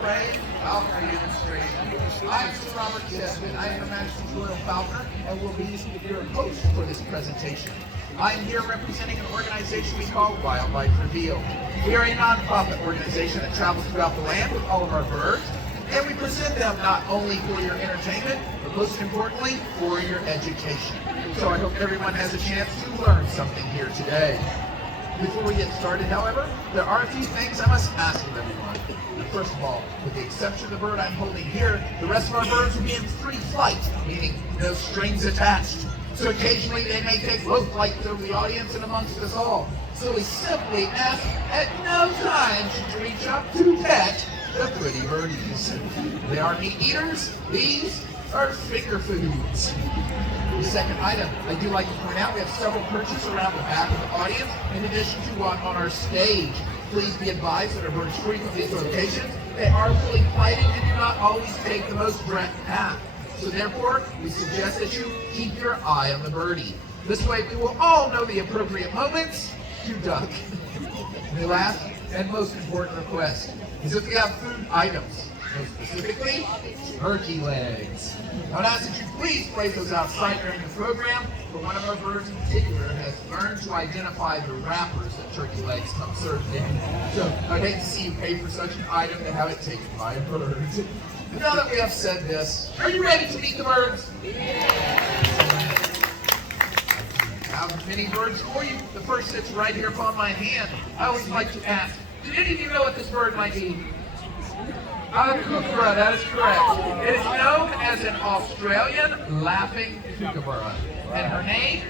prey falconry demonstration. I'm Sir Robert Chesman. I am Her Majesty's Royal Falconer and will be your host for this presentation. I'm here representing an organization we call Wildlife Revealed. We are a non-profit organization that travels throughout the land with all of our birds, and we present them not only for your entertainment, but most importantly, for your education. So I hope everyone has a chance to learn something here today. Before we get started, however, there are a few things I must ask of everyone. First of all, with the exception of the bird I'm holding here, the rest of our birds will be in free flight, meaning no strings attached. So occasionally they may take low flights over the audience and amongst us all. So we simply ask at no time should you reach up to pet the pretty birdies. They are meat eaters. These are finger foods. The second item, I do like to point out, we have several perches around the back of the audience in addition to one on our stage. Please be advised that our birds frequent these locations. They are fully flighted and do not always take the most direct path. So therefore, we suggest that you keep your eye on the birdie. This way we will all know the appropriate moments to duck. The last and most important request is if you have food items, most specifically, turkey legs. I would ask that you please place those outside during the program, but one of our birds in particular has learned to identify the wrappers that turkey legs come served in. So I'd hate to see you pay for such an item to have it taken by a bird. Now that we have said this, are you ready to meet the birds? I have many birds for you. The first sits right here upon my hand. I always like to ask, did any of you know what this bird might be? A kookaburra, that is correct. It is known as an Australian laughing kookaburra. And her name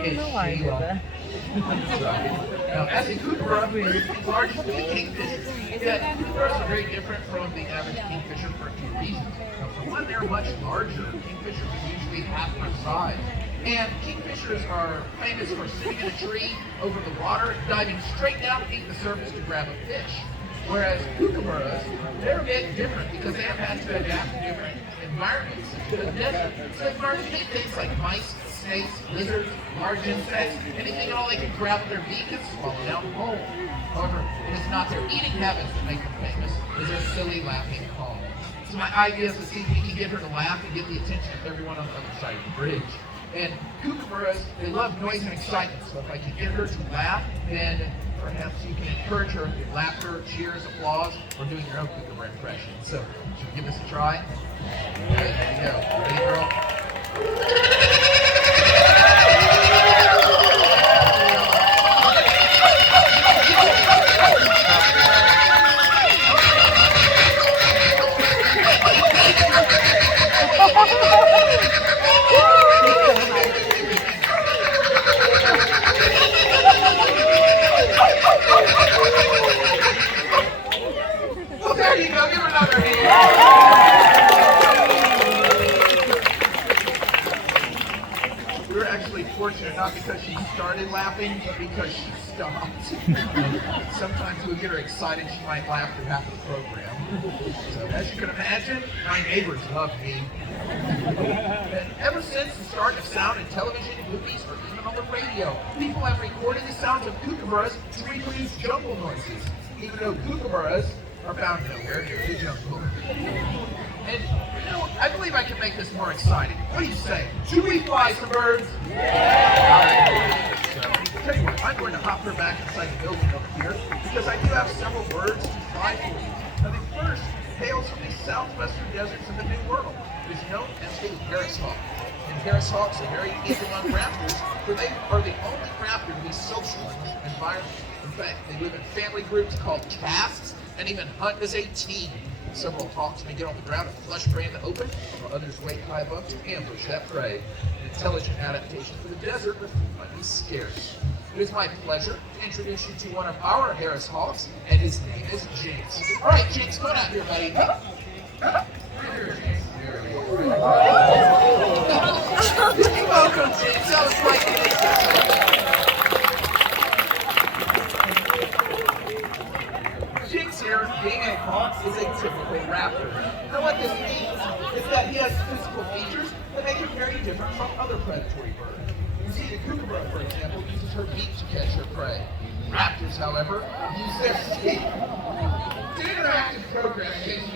is Sheila. Now, as a kookaburra, it is the largest of the kingfishers. Yet, kookaburras are very different from the average kingfisher for a few reasons. Now, for one, they're much larger. Kingfishers are usually half their size. And kingfishers are famous for sitting in a tree over the water, diving straight down beneath the surface to grab a fish. Whereas kookaburras, they're a bit different because they have had to adapt to different environments to the desert. So they've learned to eat things like mice, snakes, lizards, large insects, anything at all they can grab with their beak and swallow down whole. However, it is not their eating habits that make them famous, it is their silly laughing call. So my idea is to see if we can get her to laugh and get the attention of everyone on the other side of the bridge. And kookaburras, they love noise and excitement, so if I can get her to laugh, then perhaps you can encourage her with laughter, cheers, applause, or doing your own kookaburra impression. So, should we give this a try? Okay, here we go. Ready, girl? Well, there you go. Give her another hand. We were actually fortunate, not because she started laughing, but because she stopped. Sometimes we get her excited, she might laugh through half the program. So, as you can imagine, my neighbors love me. And ever since the start of sound in television, movies, or even on the radio, people have recorded the sounds of kookaburras to reproduce jungle noises, even though kookaburras are found nowhere near the jungle. And, you know, I believe I can make this more exciting. What do you say? Should we fly some birds? Yeah! So, I'll tell you what, I'm going to hop her back inside the building over here, because I do have several birds to fly for you. Now, the first hails from the southwestern deserts of the New World. It is known as the Harris hawk. And Harris hawks are very unique among raptors, for they are the only raptor to be social in the environment. In fact, they live in family groups called castes, and even hunt as a team. Several hawks may get on the ground and flush prey in the open, while others wait high above to ambush that prey. An intelligent adaptation for the desert where food might be scarce. It is my pleasure to introduce you to one of our Harris hawks, and his name is Jinx. All right, Jinx, come on out here, buddy. You're welcome, Jinx. That was quite nice. Jinx here, being a hawk, is a typical raptor. Now what this means is that he has physical features that make him very different from other predatory birds. You see, the kookaburra, for example, uses her beak to catch her prey. Raptors, however, use their sting. It's an interactive program in case you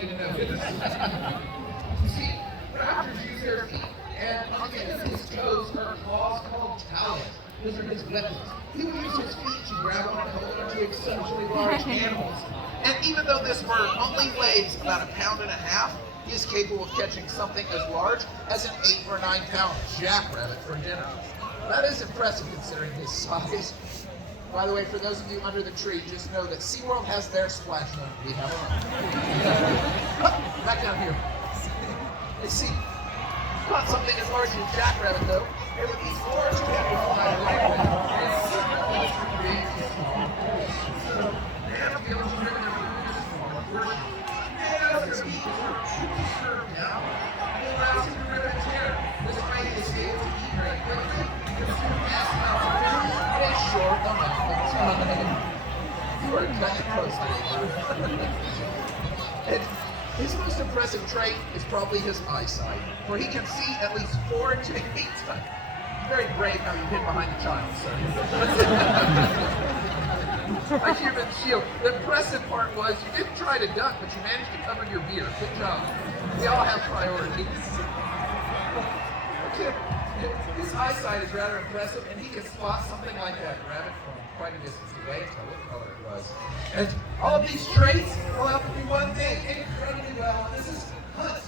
this bird only weighs about 1.5 pounds, he is capable of catching something as large as an 8 or 9 pound jackrabbit for dinner. That is impressive considering his size. By the way, for those of you under the tree, just know that SeaWorld has their splash zone. We have our own. Back down here. Let's see. Not something as large as a jackrabbit, though. It would be large to have to fly right now. It's big and small. So, they have to be able to drive their food as small. And as their beak is curved down, it allows him to rip and tear. This way he is able to eat very quickly, consume mass amounts of food in a short amount of time. You are cutting close today, and his most impressive trait is probably his eyesight, for he can see at least 4 to 8 times. Very brave how you hid behind the child, sir. A human shield. The impressive part was you didn't try to duck, but you managed to cover your beard. Good job. We all have priorities. His eyesight is rather impressive, and he can spot something like that rabbit from quite a distance away and tell what color it was. And all of these traits allow him to do one thing incredibly well, and this is hunt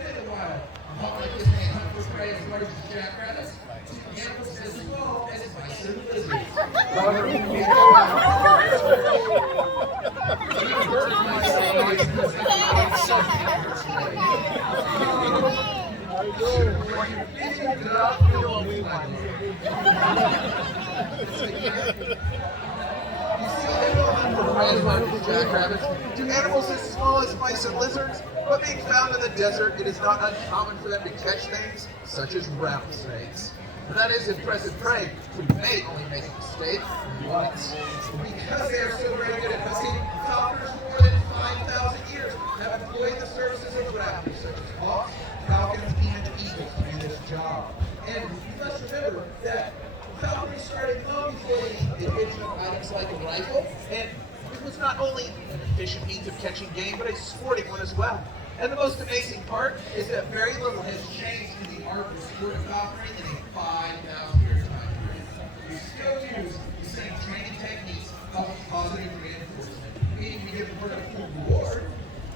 in the wild. Not like this man hunt for prey as large as jackrabbits, to animals as small as mice and lizards. Robert, jackrabbits to animals as small as mice and lizards, but being found in the desert, it is not uncommon for them to catch things such as rattlesnakes. That is impressive prey. We may only make a mistake once. Because they are so very good at hunting, falconers for more than 5,000 years have employed the services of raptors such as hawks, falcons, and eagles to do this job. And you must remember that falconry started long before the invention of items like a rifle, and it was not only an efficient means of catching game, but a sporting one as well. And the most amazing part is that very little has changed in the art of sport of falconry in a 5,000-year time period. We still use the same training techniques of positive reinforcement, meaning we give the bird a full reward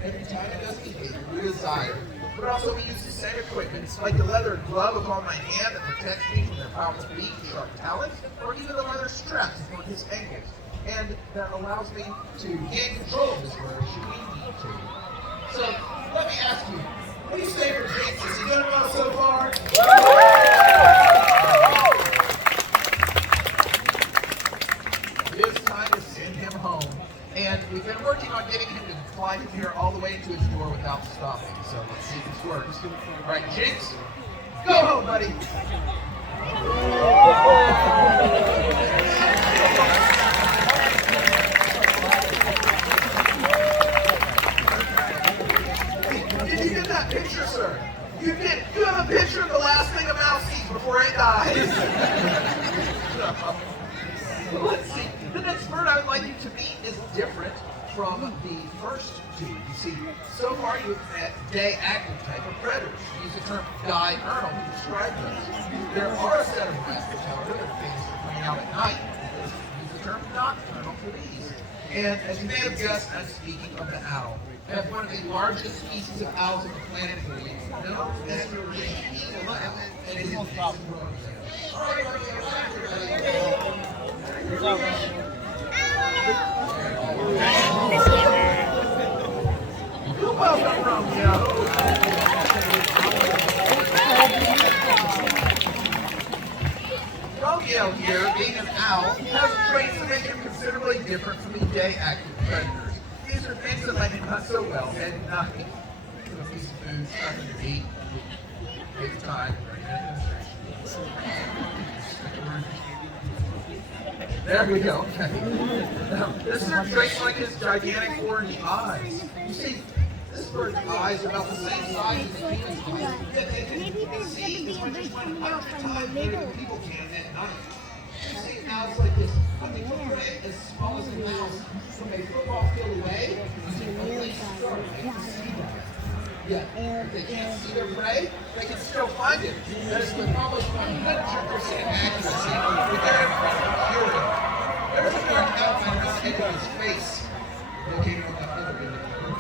every time it does behavior we desire. But also we use the same equipment, like the leather glove upon my hand that protects me from their powerful beak and sharp talons, or even the leather straps upon his ankles. And that allows me to gain control of this bird should we need to. So, let me ask you, what do you say for Jinx? Is he doing well so far? It is time to send him home. And we've been working on getting him to fly from here all the way to his door without stopping. So let's see if this works. All right, Jinx, go home, buddy. Did you get that picture, sir? You did. You have a picture of the last thing a mouse eats before it dies. Let's see. The next bird I would like you to meet is different from the first two. You see, so far you've met day-active type of predators. We use the term diurnal to describe those. There are a set of raptors, however, that are famous for coming out at night. We use the term nocturnal for these. And as you may have guessed, I'm speaking of the owl. I have one of the largest species of owls on the planet for you. Known as the ring eagle, and it is all right, welcome, Romeo. Romeo here, being an owl, has traits that make him considerably different from the day-active predators. These are things that let him hunt so well at night. A piece of food, something to eat, takes time, there we go. Okay. Now, this is traits like his gigantic orange eyes. You see, this bird's eyes are about the same size as a human's eyes, yet they can see as much as 100 times better than people can at night. You see owls like this, hunting for prey as small as a mouse from a football field away, using only start to see that. Yet, if they can't see their prey, they can still find it. That is with almost 100% accuracy with their infrared hearing. There's a dark outline around the edge of his face, located on the other end of the bird.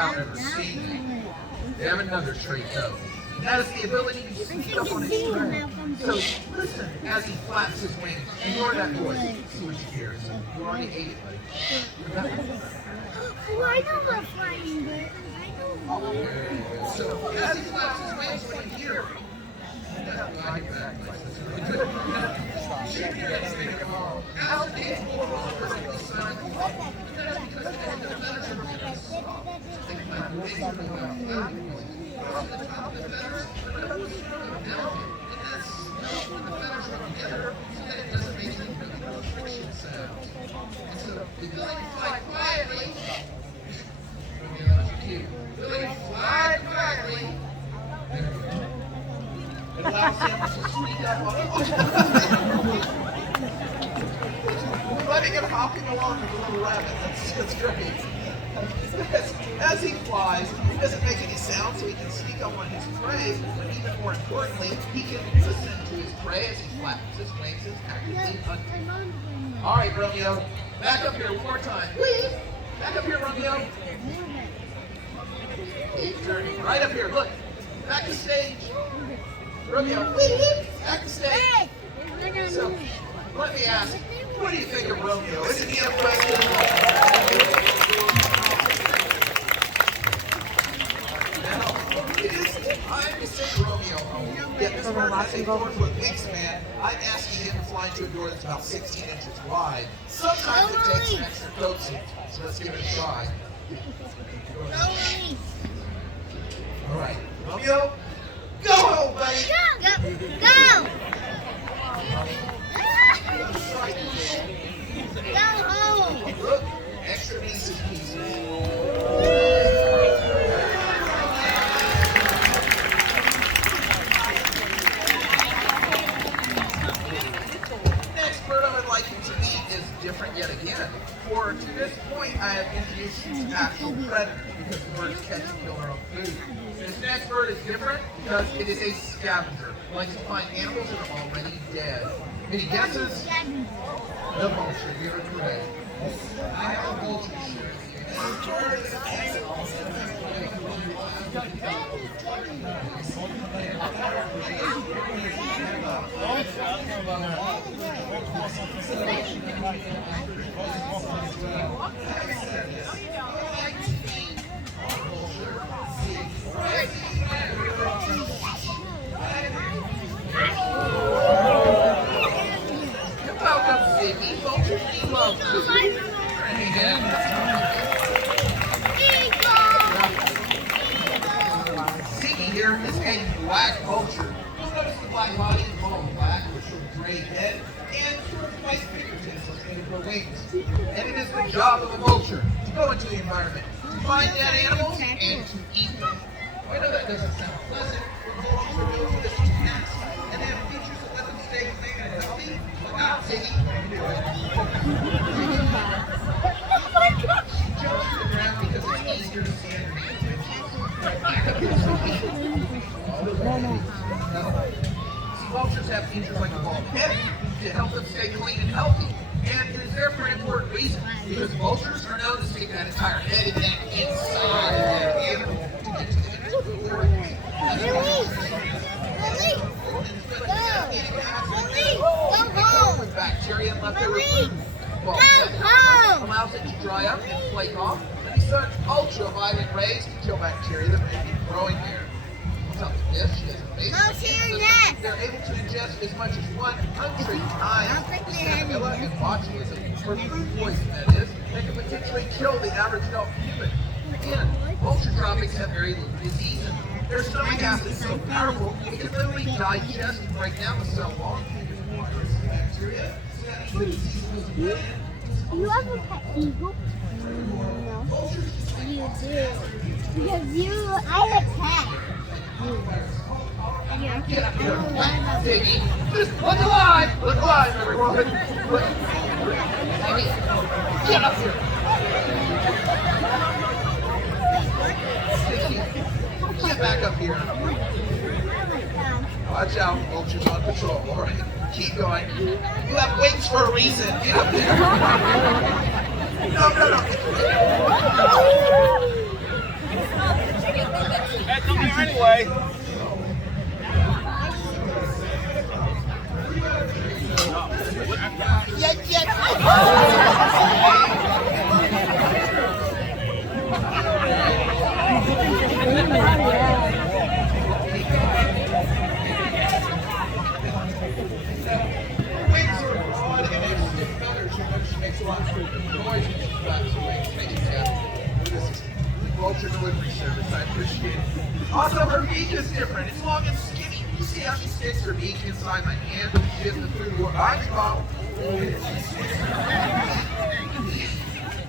without ever seeing me. They have another trait though. That is the ability to sneak up on his prey. So listen as he flaps his wings. Ignore that voice. See what you hear. You already ate it, buddy. Oh, I know we're flying birds. I know. So as he flaps his wings, what do you hear? It allows him to sneak up on letting him hopping along with a little rabbit. That's great. As he flies, he doesn't make any sound, so he can sneak up on his prey, but even more importantly, he can listen to his prey as he flaps his wings and actively hunting. All right, Romeo, back up here one more time. Back up here, Romeo. Keep turning. Right up here. Look, back to stage. Romeo, back to stage. So, let me ask, what do you think of Romeo? Isn't he impressive? Now, it is time to send Romeo home. Yet this bird has a 4-foot wingspan. I'm asking him to fly into a door that's about 16 inches wide. Sometimes it takes an extra coaxing, so let's give it a try. All right, Romeo, go home, buddy. Go! Go home! Look, extra pieces. Next bird I would like you to meet is different yet again. For to this point, I have introduced you to actual predators because the birds catch and kill their own food. This next bird is different because it is a scavenger. It likes to find animals that are already dead. Any guesses? The vulture. You're correct. I have a vulture Ziggy here is a black vulture. You'll notice the black body is all black with a gray head and sort of white fingertips and wings. And it is the job of a vulture to go into the environment, to find dead animals and to eat them. I know that doesn't sound pleasant, but vultures are known for this task, and they have features that let them stay clean and healthy. But not Ziggy. She jumps to the ground because it's easier to see underneath. See, vultures have features like a bald head to help them stay clean and healthy. And it is there for an important reason, because vultures are known to stick that entire head and neck inside of the animal to get to the individual organs. Go home! With bacteria and leftover food. Well, allows it to dry up and flake off, and the sun's ultraviolet rays can kill bacteria that may be growing there. On top of this, she has a basic they're able to ingest as much as 100 times the Salmonella and botulism, or food poison that is, that can potentially kill the average adult human. Again, vulture tropics have very little disease in them. Their stomach acid is so powerful, it can literally digest and break down the cell wall and feed bacteria. You have a pet eagle? No. You do. Because I have a cat. Get up here, baby. Just look alive, everyone. Look. Baby, get up here. Get back up here. Watch out, vultures on patrol. All right, keep going. You have wings for a reason. Get up there. No. come here anyway. Wings are broad and they have stiff feathers, which makes a lot of noise when she flaps her wings, making them. This is vulture delivery service. I appreciate it. Also, her beak is different. It's long and skinny. You see how she sticks her beak inside my hand when she gets the food or eyes bottle.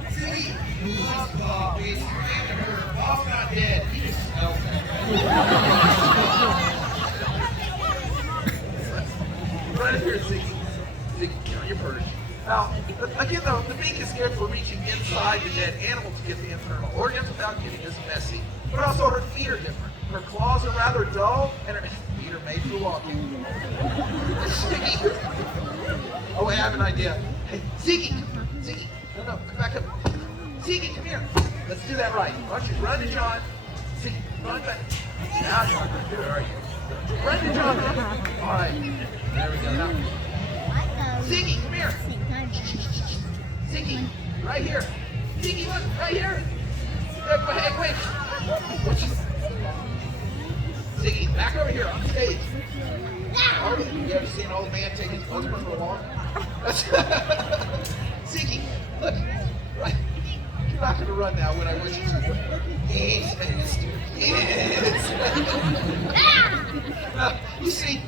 See? We explained to her, Bob's not dead. He just smells it. Right here, Ziggy. Ziggy, you're British. Now, again though, the beak is here for reaching inside the dead animal to get the internal organs without getting as messy. But also her feet are different. Her claws are rather dull, and her feet are made for walking. Ziggy. Oh, I have an idea. Hey, Ziggy! Ziggy! No, come back up. Ziggy, come here. Let's do that right. Why don't you run to John? Ziggy, run back. Now, John, where are you? Run to John. All right. There we go. Now. Ziggy, come here. Ziggy, right here. Ziggy, look, right here. Hey, wait. Ziggy, back over here on stage. Oh, you ever seen an old man take his mother for a walk? Ziggy, look. Right. You're not going to run now when I wish you to. You see,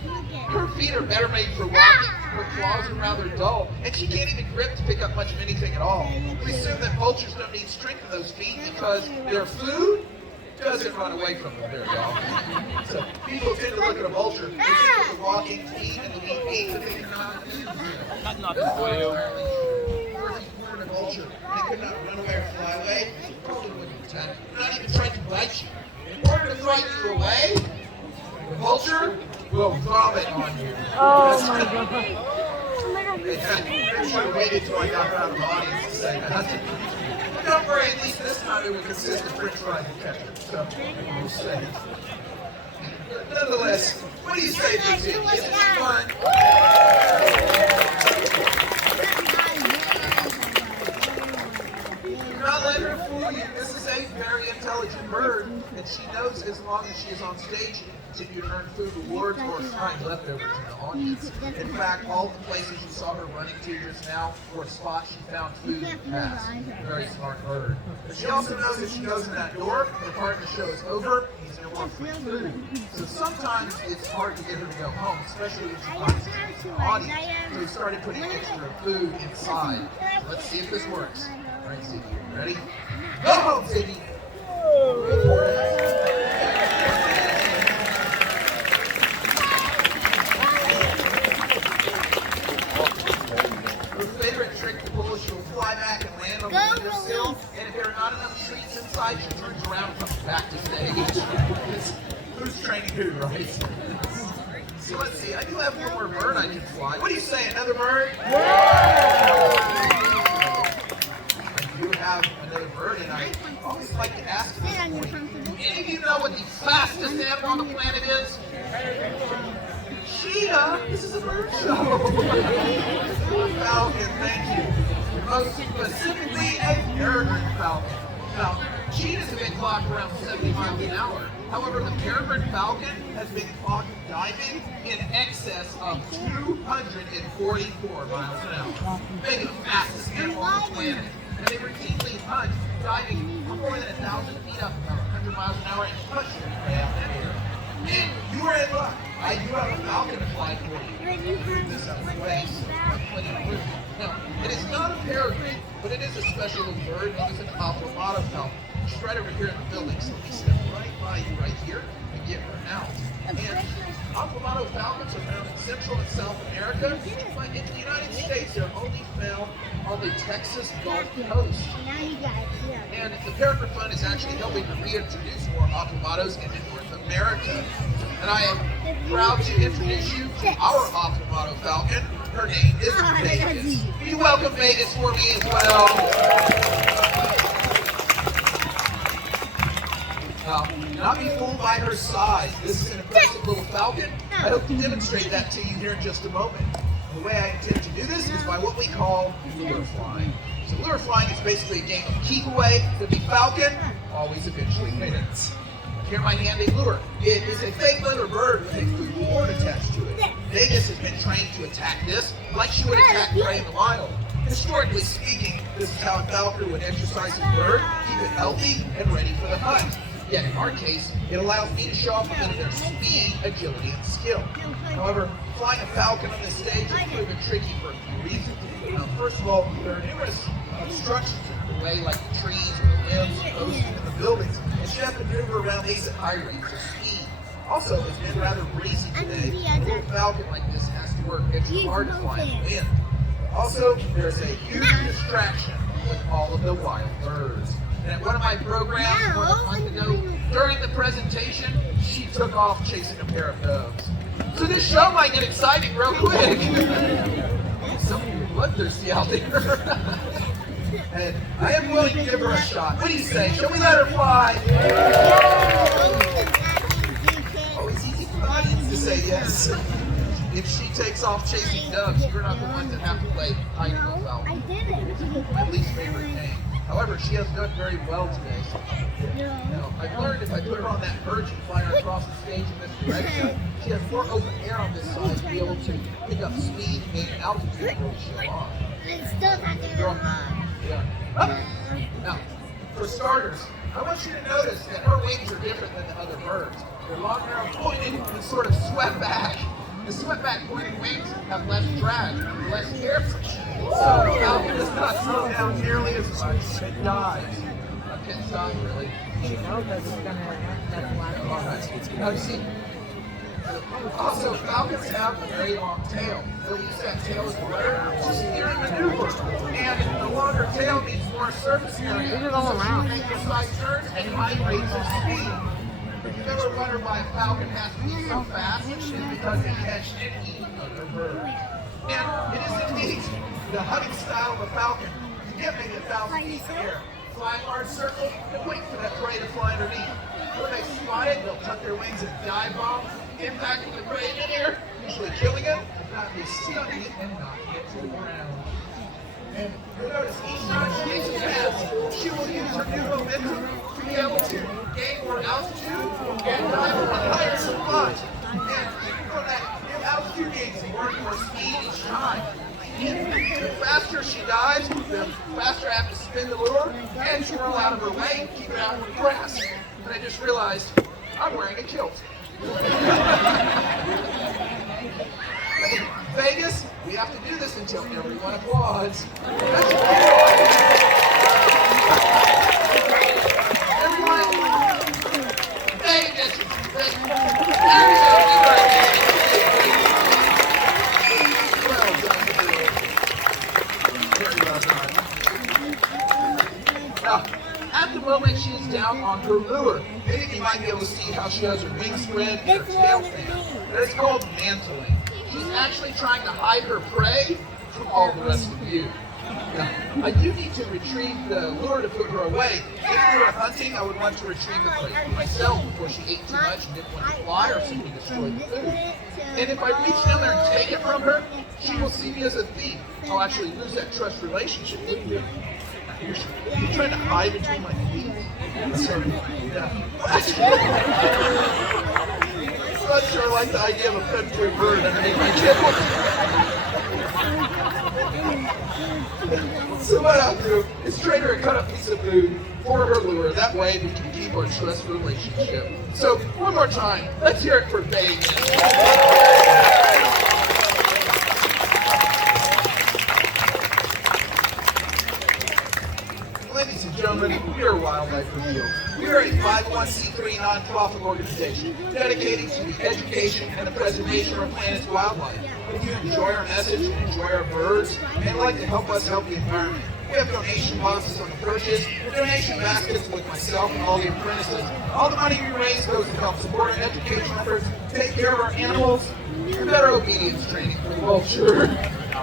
her feet are better made for walking. Her claws are rather dull, and she can't even grip to pick up much of anything at all. We assume that vultures don't need strength in those feet because their food doesn't run away from them very often. So people tend to look at a vulture and think of the walking feet and the neat beak that they cannot use. That's nothing for you. A vulture, they could not run away or fly away. They probably wouldn't attack. Not even try to bite you. In order to frighten you away, the vulture will vomit on you. Oh my god. I should have waited until I got her out of the audience to say that. But don't worry, at least this time it would consist of french fries and ketchup. So, we'll say. Nonetheless, what do you say, Dixie? Is it fun? Not let her fool you. This is a very intelligent bird, and she knows as long as she is on stage, she can continue to earn food rewards or find leftovers in the audience. In fact, all the places you saw her running to just now were spots she found food in the past. Very smart bird. But she also knows if she goes in that door, the part of the show is over, he's going to want free food. So sometimes it's hard to get her to go home, especially if she finds it in the audience. So we started putting extra food inside. So let's see if this works. All right, Ziggy, ready? Go home, Ziggy! Her favorite trick to pull is she'll fly back and land on the windowsill, and if there are not enough treats inside, she turns around and comes back to stage. Who's training who, right? So let's see, I do have one more bird I can fly. What do you say, another bird? You have another bird, and I always like to ask this point. Do any of you know what the fastest animal on the planet is? Cheetah! This is a bird show! Falcon, thank you. Most specifically, a peregrine falcon. Now, cheetahs have been clocked around 70 miles an hour. However, the peregrine falcon has been clocked diving in excess of 244 miles an hour, making the fastest animal on the planet. And they routinely hunt, diving more than 1,000 feet up, about 100 miles an hour, and push them right out in the air. And you are in luck. I do have a falcon to fly for you. Move this up the way, so I'm plenty of room. Now, it is not a peregrine, but it is a special little bird known as an aflamato falcon. She's right over here in the building, so we step right by you right here and get her out. And aflamato falcons are found in Central and South America, but in the United States they're only found on the Texas Gulf Coast. And the Peregrine Fund is actually helping to reintroduce more aflamatos into North America. And I am proud to introduce you to our aflamato falcon. Her name is Vegas. Will you welcome Vegas for me as well? Now, not be fooled by her size. This is an impressive little falcon. I hope to demonstrate that to you here in just a moment. The way I intend to do this is by what we call lure flying. So lure flying is basically a game of keep away. The falcon always eventually wins. Here my handy lure. It is a fake leather bird with a food reward attached to it. Vegas has been trained to attack this like she would attack prey in the wild. Historically speaking, this is how a falconer would exercise his bird, keep it healthy and ready for the hunt. Yet in our case, it allows me to show off a bit of their speed, agility, and skill. However, flying a falcon on this stage is proven tricky for a few reasons. First of all, there are numerous obstructions in the way, like the trees or the limbs, posts, and the buildings, and you have to maneuver around these at high rates of speed. Also, it's been rather breezy today. A little falcon like this has to work extra hard to fly in the wind. Also, there's a huge distraction with all of the wild birds. And at one of my programs, more than a month ago, during the presentation, she took off chasing a pair of doves. So this show might get exciting real quick. Some of you are bloodthirsty out there. And I am willing to give her a shot. What do you say? Shall we let her fly? Oh, it's easy for the audience to say yes. If she takes off chasing doves, you're not the ones that have to play hiding with falcon. My least favorite game. However, she has done very well today. Now, I've learned if I put her on that perch and fly her across the stage in this direction, she has more open air on this side to be able to pick up speed and altitude before she show off. Now, for starters, I want you to notice that her wings are different than the other birds. They're long, narrow, pointed, and sort of swept back. The swept back pointed wings have less drag, less air friction. So the falcon does not slow down nearly as much as it dives. A pin stop, really. Now you see, also falcons have a very long tail. They'll use that tail as a rudder to steer and maneuver. And the longer tail means more surface area. So make precise turns and high rates of speed. If you've ever wondered why a falcon has to be so fast, it's because they catch and eat other birds. And it is indeed the hunting style of a falcon to get maybe 1,000 feet in the air, fly a large circle, and wait for that prey to fly underneath. When they spot it, they'll tuck their wings and dive bomb, impacting the prey in midair, usually killing it, if not be stunning it and not get to the ground. And you'll notice each time she makes a pass, she will use her new momentum to be able to gain more altitude and dive a little higher to fly. And from that new altitude gains more and more speed each time. And the faster she dives, the faster I have to spin the lure and twirl out of her way and keep it out of the grass. And I just realized I'm wearing a kilt. Vegas, we have to do this until everyone applauds. Everyone, Vegas, there you go. Well done. Very well done. Now, at the moment she is down on her lure, many of you might be able to see how she has her wings spread and her tail fan. That is called mantling. She's actually trying to hide her prey from all the rest of you. Now, I do need to retrieve the lure to put her away. If we were hunting, I would want to retrieve the prey for myself before she ate too much and didn't want to fly or simply destroy the food. And if I reach down there and take it from her, she will see me as a thief. I'll actually lose that trust relationship with you. You're trying to hide between my feet. Sorry. I'm not sure I like the idea of a predatory bird underneath my kibble. So what I'll do is trade her a cut-up piece of food for her lure. That way we can keep our trust relationship. So one more time, let's hear it for Vegas. Ladies and gentlemen, we are Wildlife Revealed. We are a 501c3 nonprofit organization dedicated to the education and the preservation of our planet's wildlife. If you enjoy our message, enjoy our birds, and like to help us help the environment, we have donation boxes on the purchase, donation baskets with myself and all the apprentices. All the money we raise goes to help support our education efforts, take care of our animals, and better obedience training for the vulture.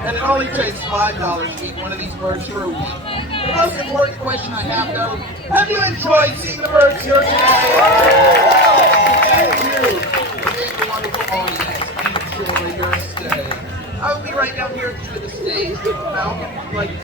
and it only takes $5 to eat one of these birds for a week. The most important question I have, though, have you enjoyed seeing the birds here today? Thank you for being a wonderful audience. Enjoy your stay. I will be right down here to the stage with Malcolm. Like